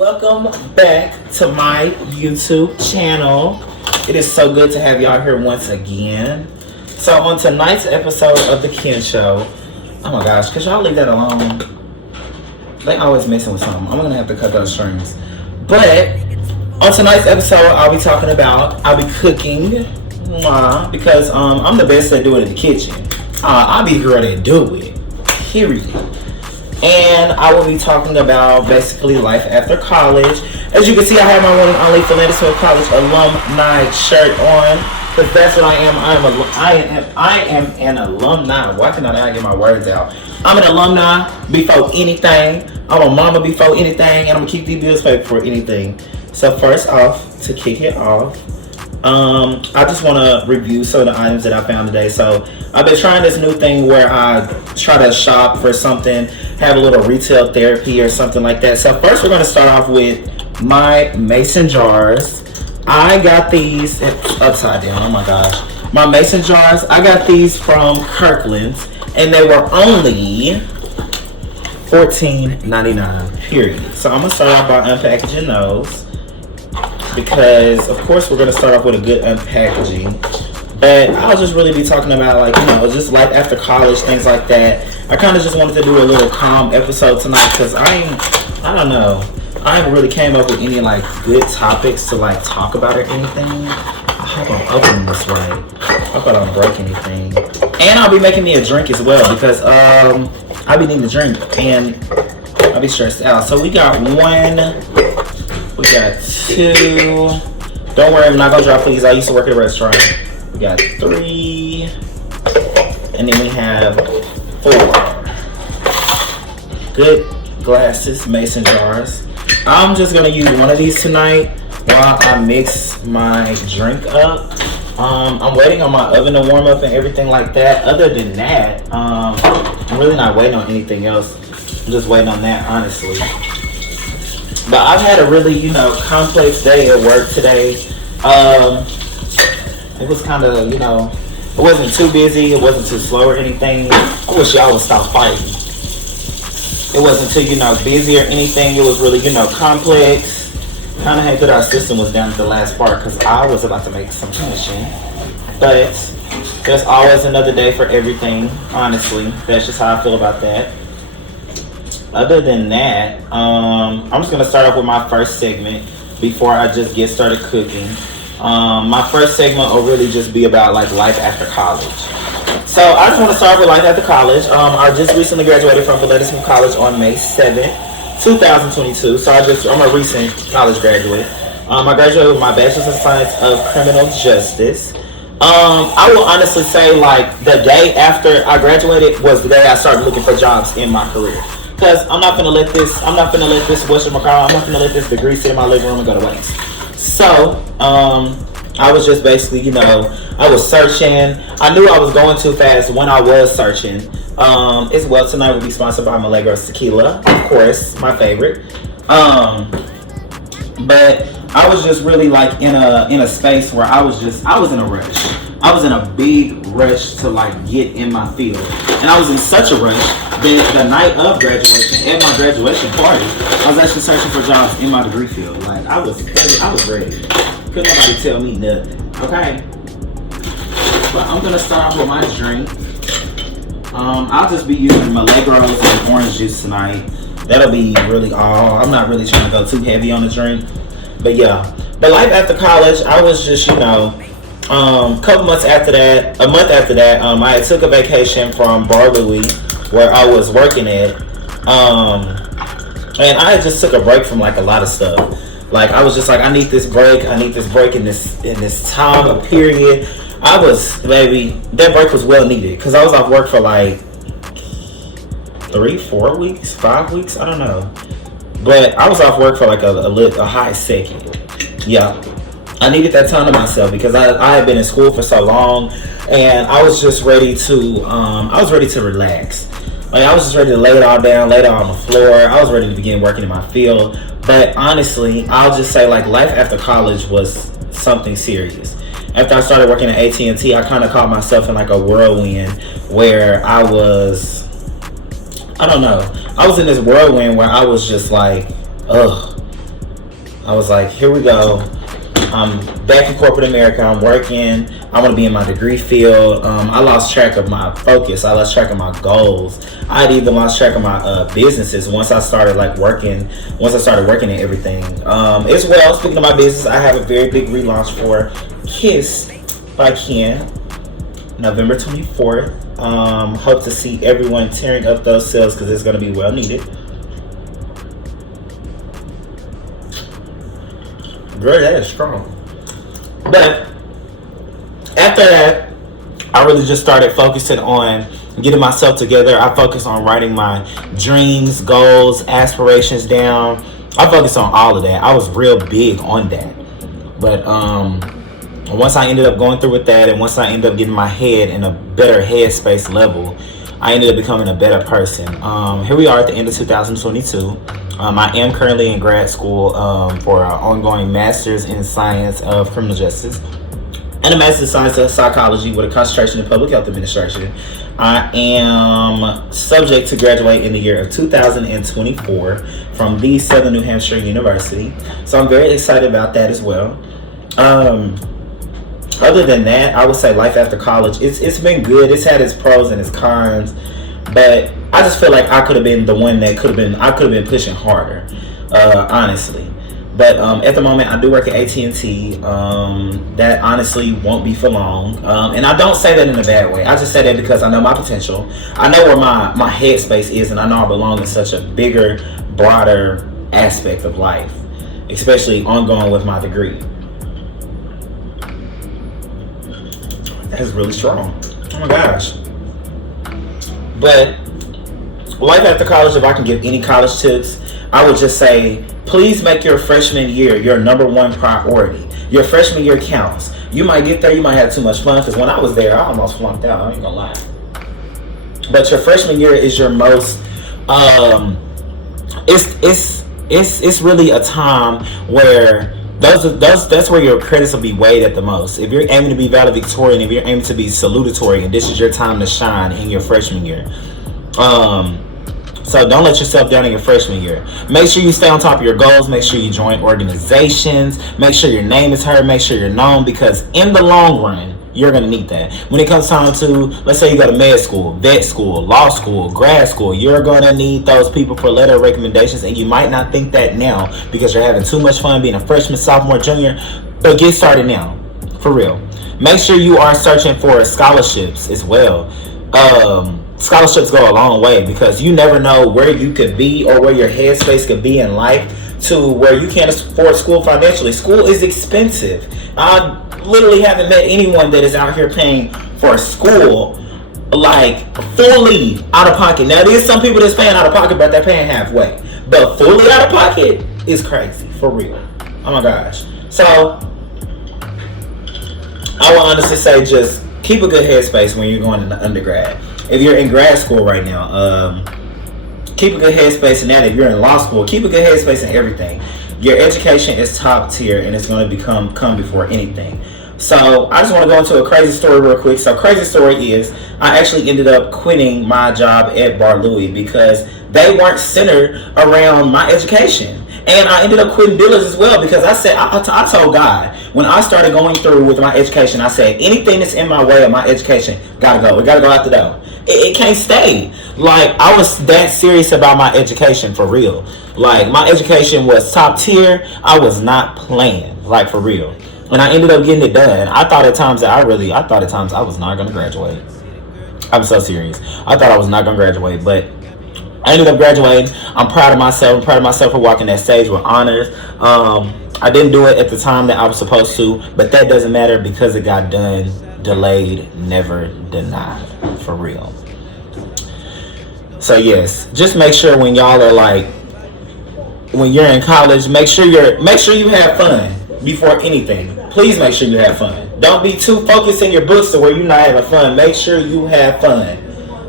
Welcome back to my YouTube channel. It is so good to have y'all here once again. So on tonight's episode of The Ken Show, oh my gosh, could y'all leave that alone? They always messing with something. I'm gonna have to cut those strings. But on tonight's episode, I'll be cooking because I'm the best at doing it in the kitchen. I'll be the girl that do it, period. And I will be talking about basically life after college. As you can see, I have my one and only Philadelphia College alumni shirt on, because that's what I am. I am an alumni. Why can I get my words out? I'm an alumni before anything. I'm a mama before anything, and I'm gonna keep these bills paid for anything. So first off, to kick it off, I just want to review some of the items that I found today. So I've been trying this new thing where I try to shop for something, have a little retail therapy or something like that. So first we're going to start off with my mason jars. I got these upside down. Oh my gosh. My mason jars. I got these from Kirkland's and they were only $14.99, period. So I'm going to start off by unpackaging those, because of course we're going to start off with a good unpackaging. But I'll just really be talking about, like, you know, just life after college, things like that. I kind of just wanted to do a little calm episode tonight because I haven't really came up with any like good topics to like talk about or anything. I hope I'm opening this right. I hope I don't break anything. And I'll be making me a drink as well, because I'll be needing a drink and I'll be stressed out. So we got one. We got two. Don't worry, I'm not gonna drop these. I used to work at a restaurant. We got three. And then we have four. Good glasses, mason jars. I'm just gonna use one of these tonight while I mix my drink up. I'm waiting on my oven to warm up and everything like that. Other than that, I'm really not waiting on anything else. I'm just waiting on that, honestly. But I've had a really, complex day at work today. It was kind of, it wasn't too busy. It wasn't too slow or anything. I wish y'all would stop fighting. It wasn't too, busy or anything. It was really, complex. Kind of hate that our system was down at the last part, because I was about to make some commission. But there's always another day for everything, honestly. That's just how I feel about that. Other than that, I'm just going to start off with my first segment before I just get started cooking. My first segment will really just be about like life after college. So I just want to start with life after college. I just recently graduated from Philadelphia College on May 7th, 2022. So I'm a recent college graduate. I graduated with my Bachelor's of Science of Criminal Justice. I will honestly say, like, the day after I graduated was the day I started looking for jobs in my career. Because I'm not gonna let this degree sit in my living room and go to waste. So, I was just basically, I was searching. I knew I was going too fast when I was searching. As well, tonight will be sponsored by Milagros Tequila, of course, my favorite. But I was just really like in a space where I was in a rush. I was in a big rush to like get in my field. And I was in such a rush that the night of graduation, at my graduation party, I was actually searching for jobs in my degree field. Like I was ready. Couldn't nobody tell me nothing. Okay. But I'm gonna start off with my drink. I'll just be using Milagros and orange juice tonight. That'll be really all. I'm not really trying to go too heavy on the drink. But yeah. But life after college, I was just, a month after that, I took a vacation from Bar Louie, where I was working at. And I just took a break from like a lot of stuff. Like I was just like, I need this break in this time of period. That break was well needed, because I was off work for like 3-4 weeks, 5 weeks, I don't know. But I was off work for like a high second. Yeah. I needed that time to myself, because I had been in school for so long, and I was just ready to relax. Like I was just ready to lay it all down, lay it all on the floor. I was ready to begin working in my field. But honestly, I'll just say like life after college was something serious. After I started working at AT&T, I kind of caught myself in like a whirlwind where I was in this whirlwind where I was just like, ugh. I was like, here we go. I'm back in corporate America. I'm working. I want to be in my degree field. I lost track of my focus. I lost track of my goals. I had even lost track of my businesses once I started working. Once I started working in everything. As well, speaking of my business, I have a very big relaunch for Kiss by Ken, November 24th. Hope to see everyone tearing up those sales because it's going to be well needed. Girl, that is strong. But after that, I really just started focusing on getting myself together. I focused on writing my dreams, goals, aspirations down. I focused on all of that. I was real big on that. But once I ended up going through with that, and once I ended up getting my head in a better headspace level, I ended up becoming a better person. Here we are at the end of 2022. I am currently in grad school for an ongoing master's in science of criminal justice and a master's in science of psychology with a concentration in public health administration. I am subject to graduate in the year of 2024 from the Southern New Hampshire University. So I'm very excited about that as well. Other than that, I would say life after college, it's been good. It's had its pros and its cons, but I just feel like I could have been the one that I could have been pushing harder, honestly. But at the moment, I do work at AT&T. That honestly won't be for long. And I don't say that in a bad way. I just say that because I know my potential. I know where my headspace is, and I know I belong in such a bigger, broader aspect of life, especially ongoing with my degree. That's really strong. Oh my gosh. But life after college, if I can give any college tips, I would just say, please make your freshman year your number one priority. Your freshman year counts. You might get there, you might have too much fun, because when I was there, I almost flunked out. I ain't gonna lie. But your freshman year is your most. It's really a time where that's where your credits will be weighed at the most. If you're aiming to be valedictorian, if you're aiming to be salutatory, and this is your time to shine in your freshman year. So don't let yourself down in your freshman year. Make sure you stay on top of your goals. Make sure you join organizations. Make sure your name is heard. Make sure you're known, because in the long run, you're going to need that. When it comes time to, let's say you go to med school, vet school, law school, grad school, you're going to need those people for letter of recommendations, and you might not think that now because you're having too much fun being a freshman, sophomore, junior, but get started now, for real. Make sure you are searching for scholarships as well. Scholarships go a long way, because you never know where you could be or where your headspace could be in life to where you can't afford school financially. School is expensive. I literally haven't met anyone that is out here paying for school fully out of pocket. Now there's some people that's paying out of pocket, but they're paying halfway. But fully out of pocket is crazy, for real. Oh my gosh. So I will honestly say, just keep a good headspace when you're going into undergrad. If you're in grad school right now, keep a good headspace in that. If you're in law school, keep a good headspace in everything. Your education is top tier, and it's going to come before anything. So I just want to go into a crazy story real quick. So crazy story is, I actually ended up quitting my job at Bar Louie because they weren't centered around my education. And I ended up quitting dealers as well, because I said, I told God, when I started going through with my education, I said, anything that's in my way of my education, gotta go. It gotta go out the door. It can't stay. I was that serious about my education, for real. My education was top tier. I was not playing, for real. And I ended up getting it done. I thought at times I was not gonna graduate. I'm so serious. I thought I was not gonna graduate, but I ended up graduating. I'm proud of myself. I'm proud of myself for walking that stage with honors. I didn't do it at the time that I was supposed to, but that doesn't matter, because it got done. Delayed, never denied, for real. So yes, just make sure when y'all are when you're in college, make sure you have fun before anything. Please make sure you have fun. Don't be too focused in your books to where you're not having fun. Make sure you have fun.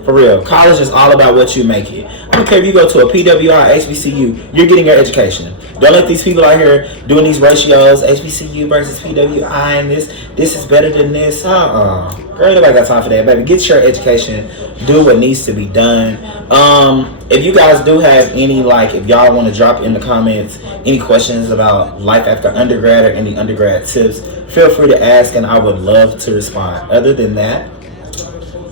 For real. College is all about what you make it. don't care if you go to a PWI, HBCU, you're getting your education. Don't let these people out here doing these ratios, HBCU versus PWI, and this is better than this. Girl, nobody got time for that, baby. Get your education. Do what needs to be done. If you guys do have any, like, if y'all want to drop in the comments any questions about life after undergrad or any undergrad tips, feel free to ask, and I would love to respond. Other than that,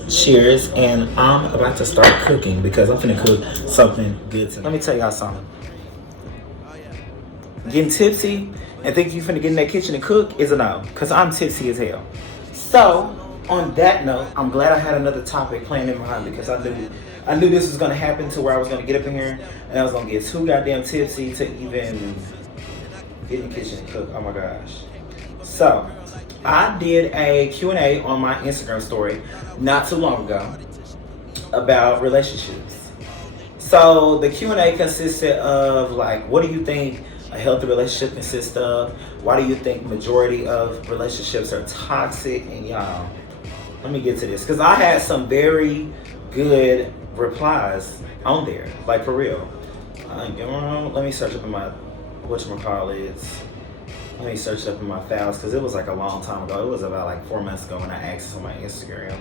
cheers, and I'm about to start cooking because I'm finna cook something good tonight. Let me tell y'all something. Getting tipsy and think you finna get in that kitchen and cook is a no, because I'm tipsy as hell. So, on that note, I'm glad I had another topic playing in my mind because I knew this was gonna happen to where I was gonna get up in here and I was gonna get too goddamn tipsy to even get in the kitchen and cook. Oh my gosh. So, I did a Q&A on my Instagram story not too long ago about relationships. So the Q&A consisted of, like, what do you think a healthy relationship consists of? Why do you think majority of relationships are toxic? And y'all, let me get to this because I had some very good replies on there, like, for real. Let me search up in my whatchamacallits. Let me search it up in my files because it was like a long time ago. It was about like 4 months ago when I asked this on my Instagram.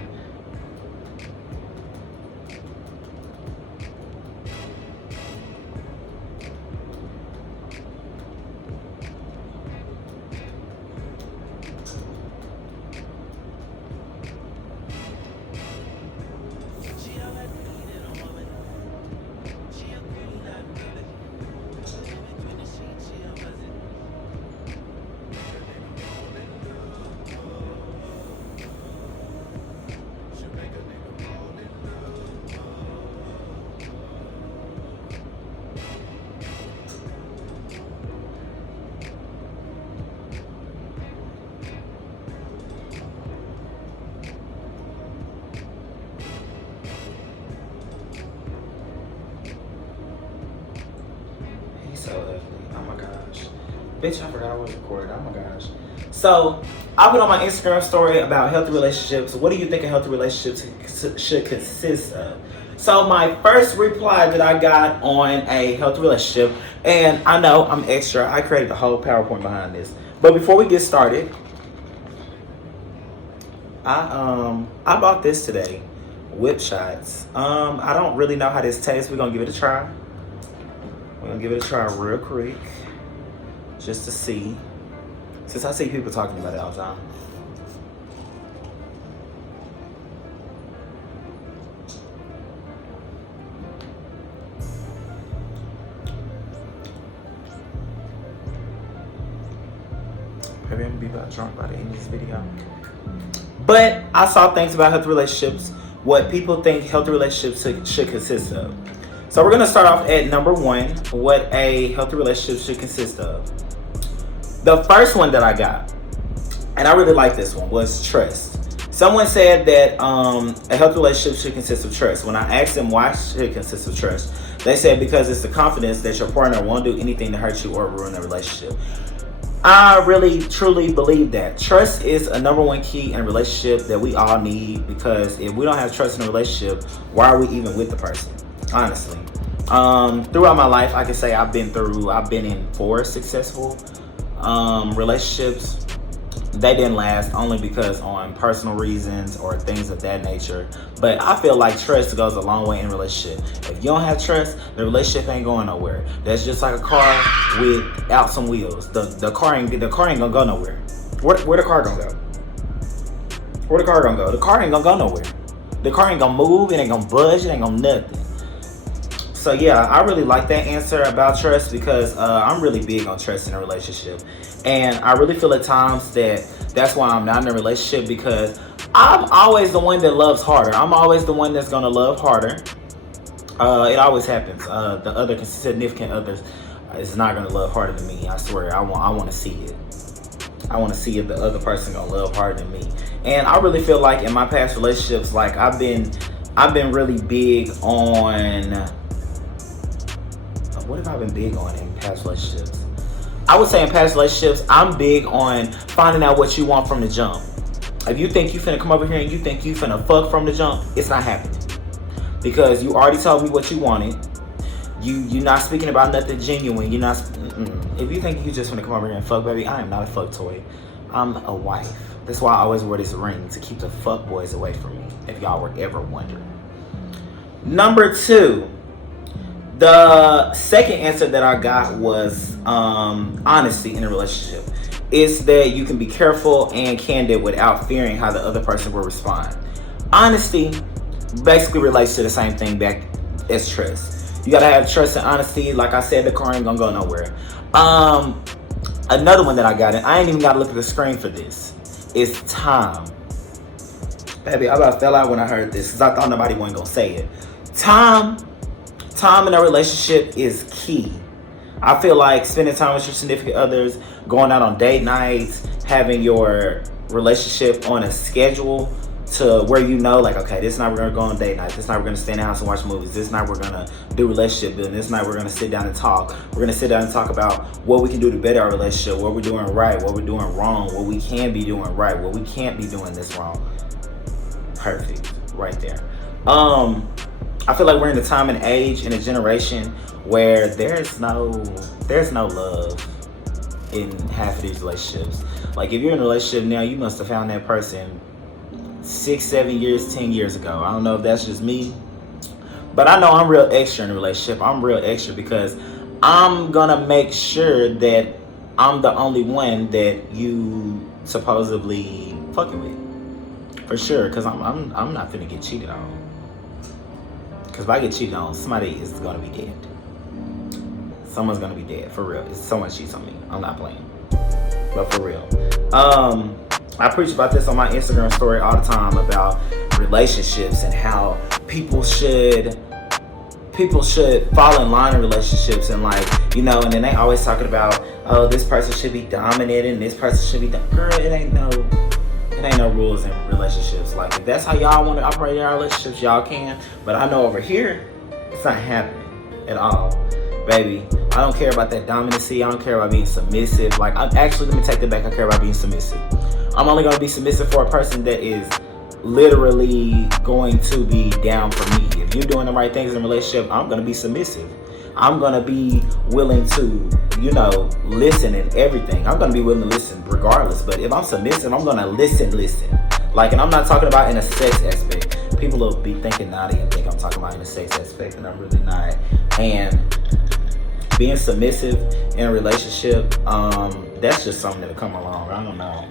So ugly. Oh my gosh. Bitch, I forgot I was recording. Oh my gosh. So, I put on my Instagram story about healthy relationships. What do you think a healthy relationship should consist of? So, my first reply that I got on a healthy relationship, and I know I'm extra. I created the whole PowerPoint behind this. But before we get started, I bought this today. Whip shots. I don't really know how this tastes. We're gonna give it a try. We're gonna give it a try real quick, just to see, since I see people talking about it all the time. Maybe I'm gonna be about drunk by the end of this video. But I saw things about healthy relationships, what people think healthy relationships should consist of. So we're gonna start off at number 1, what a healthy relationship should consist of. The first one that I got, and I really like this one, was trust. Someone said that a healthy relationship should consist of trust. When I asked them why should it consist of trust, they said because it's the confidence that your partner won't do anything to hurt you or ruin the relationship. I really truly believe that trust is a number 1 key in a relationship that we all need, because if we don't have trust in a relationship, why are we even with the person? Honestly, throughout my life, I can say I've been in 4 successful relationships. They didn't last only because on personal reasons or things of that nature. But I feel like trust goes a long way in a relationship. If you don't have trust, the relationship ain't going nowhere. That's just like a car without some wheels. The car ain't gonna go nowhere. Where the car gonna go? Where the car gonna go? The car ain't gonna go nowhere. The car ain't gonna move. It ain't gonna budge. It ain't gonna nothing. So yeah, I really like that answer about trust, because I'm really big on trust in a relationship. And I really feel at times that's why I'm not in a relationship, because I'm always the one that loves harder. I'm always the one that's gonna love harder. It always happens. The other significant others is not gonna love harder than me. I swear. I want to see it. I want to see if the other person gonna love harder than me. And I really feel like in my past relationships, like I've been really big on. What have I been big on in past relationships? I would say in past relationships, I'm big on finding out what you want from the jump. If you think you finna come over here and you think you finna fuck from the jump, it's not happening. Because you already told me what you wanted. you're not speaking about nothing genuine. You're not. If you think you just want to come over here and fuck, baby, I am not a fuck toy. I'm a wife. That's why I always wear this ring, to keep the fuck boys away from me, if y'all were ever wondering. Number 2, the second answer that I got was honesty in a relationship. It's that you can be careful and candid without fearing how the other person will respond. Honesty basically relates to the same thing back as trust. You gotta have trust and honesty. Like I said, the car ain't gonna go nowhere. Another one that I got, and I ain't even gotta look at the screen for this, is time. Baby, I about fell out when I heard this because I thought nobody wasn't gonna say it. Time in a relationship is key. I feel like spending time with your significant others, going out on date nights, having your relationship on a schedule to where you know, like, okay, this night we're gonna go on date night, this night we're gonna stay in the house and watch movies, this night we're gonna do relationship building, this night we're gonna sit down and talk. We're gonna sit down and talk about what we can do to better our relationship, what we're doing right, what we're doing wrong, what we can be doing right, what we can't be doing this wrong. Perfect, right there. I feel like we're in a time and age, in a generation where there's no love in half of these relationships. Like, if you're in a relationship now, you must have found that person 6, 7 years, 10 years ago. I don't know if that's just me, but I know I'm real extra in a relationship. I'm real extra because I'm gonna make sure that I'm the only one that you supposedly fucking with, for sure. Because I'm not finna get cheated on. Because if I get cheated on, somebody is gonna be dead. Someone's gonna be dead, for real. If someone cheats on me, I'm not playing. But for real. I preach about this on my Instagram story all the time, about relationships and how people should fall in line in relationships, and, like, you know, and then they always talking about, oh, this person should be dominant and this person should be girl, it ain't no rules in relationships. Like, if that's how y'all want to operate in our relationships, y'all can. But I know over here, it's not happening at all. Baby, I don't care about that dominancy. I don't care about being submissive. Like, let me take that back. I care about being submissive. I'm only going to be submissive for a person that is literally going to be down for me. If you're doing the right things in a relationship, I'm going to be submissive. I'm going to be willing to, you know, listen and everything. I'm going to be willing to listen regardless. But if I'm submissive, I'm going to listen. Like, and I'm not talking about in a sex aspect. People will be thinking, nah, they think I'm talking about in a sex aspect, and I'm really not. And being submissive in a relationship, that's just something that'll come along. I don't know.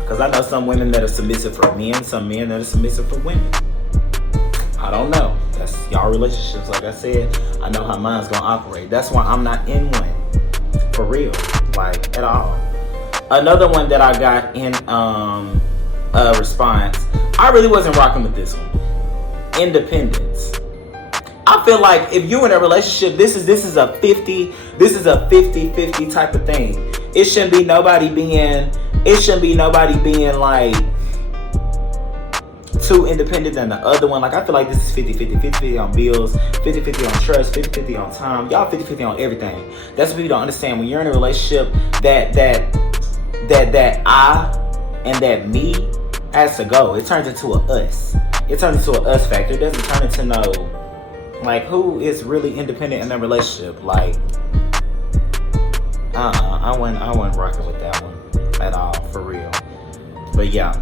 Because I know some women that are submissive for men, some men that are submissive for women. I don't know. That's y'all relationships. Like I said, I know how mine's gonna operate. That's why I'm not in one. For real. Like, at all. Another one that I got in a response, I really wasn't rocking with this one. Independence. I feel like if you're in a relationship, this is a 50-50 type of thing. It shouldn't be nobody being like too independent than the other one. Like, I feel like this is 50-50. 50-50 on bills, 50-50 on trust, 50-50 on time. Y'all 50-50 on everything. That's what you don't understand. When you're in a relationship, that I and that me has to go. It turns into a us. It turns into a us factor. It doesn't turn into no, like, who is really independent in a relationship? Like, I wasn't rocking with that one at all, for real. But yeah,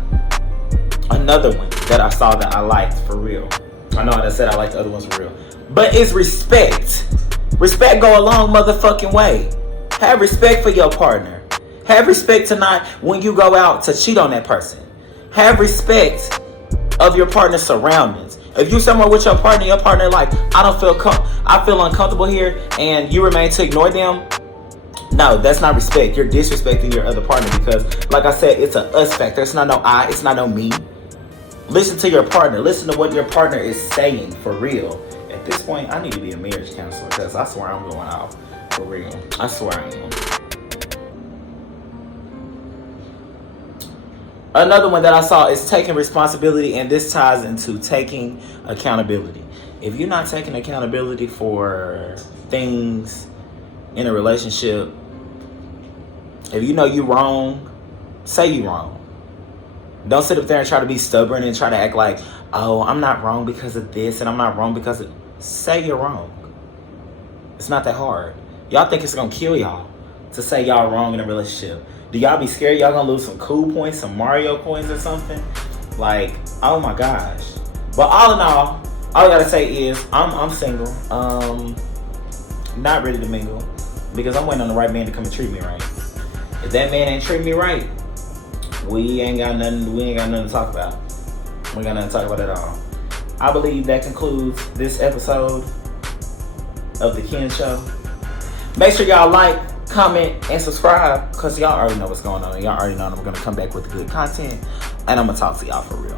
another one that I saw that I liked, for real. I know I said I liked the other ones for real, but it's respect. Respect go a long motherfucking way. Have respect for your partner. Have respect to not, when you go out, to cheat on that person. Have respect of your partner's surroundings. If you somewhere with your partner like, I feel uncomfortable here, and you remain to ignore them, no, that's not respect. You're disrespecting your other partner, because, like I said, it's a us factor. It's not no I, it's not no me. Listen to your partner. Listen to what your partner is saying, for real. At this point, I need to be a marriage counselor, because I swear I'm going out, for real. I swear I am. Another one that I saw is taking responsibility, and this ties into taking accountability. If you're not taking accountability for things in a relationship, if you know you're wrong, say you're wrong. Don't sit up there and try to be stubborn and try to act like, oh, I'm not wrong because of this, and I'm not wrong because of... say you're wrong. It's not that hard. Y'all think it's gonna kill y'all to say y'all wrong in a relationship. Do y'all be scared y'all gonna lose some cool points, some Mario coins or something? Like, oh my gosh. But all in all I gotta say is I'm single. Not ready to mingle because I'm waiting on the right man to come and treat me right. If that man ain't treat me right, we ain't got nothing to talk about. We ain't got nothing to talk about at all. I believe that concludes this episode of The Ken Show. Make sure y'all like, comment, and subscribe because y'all already know what's going on. Y'all already know I'm going to come back with good content and I'm going to talk to y'all for real.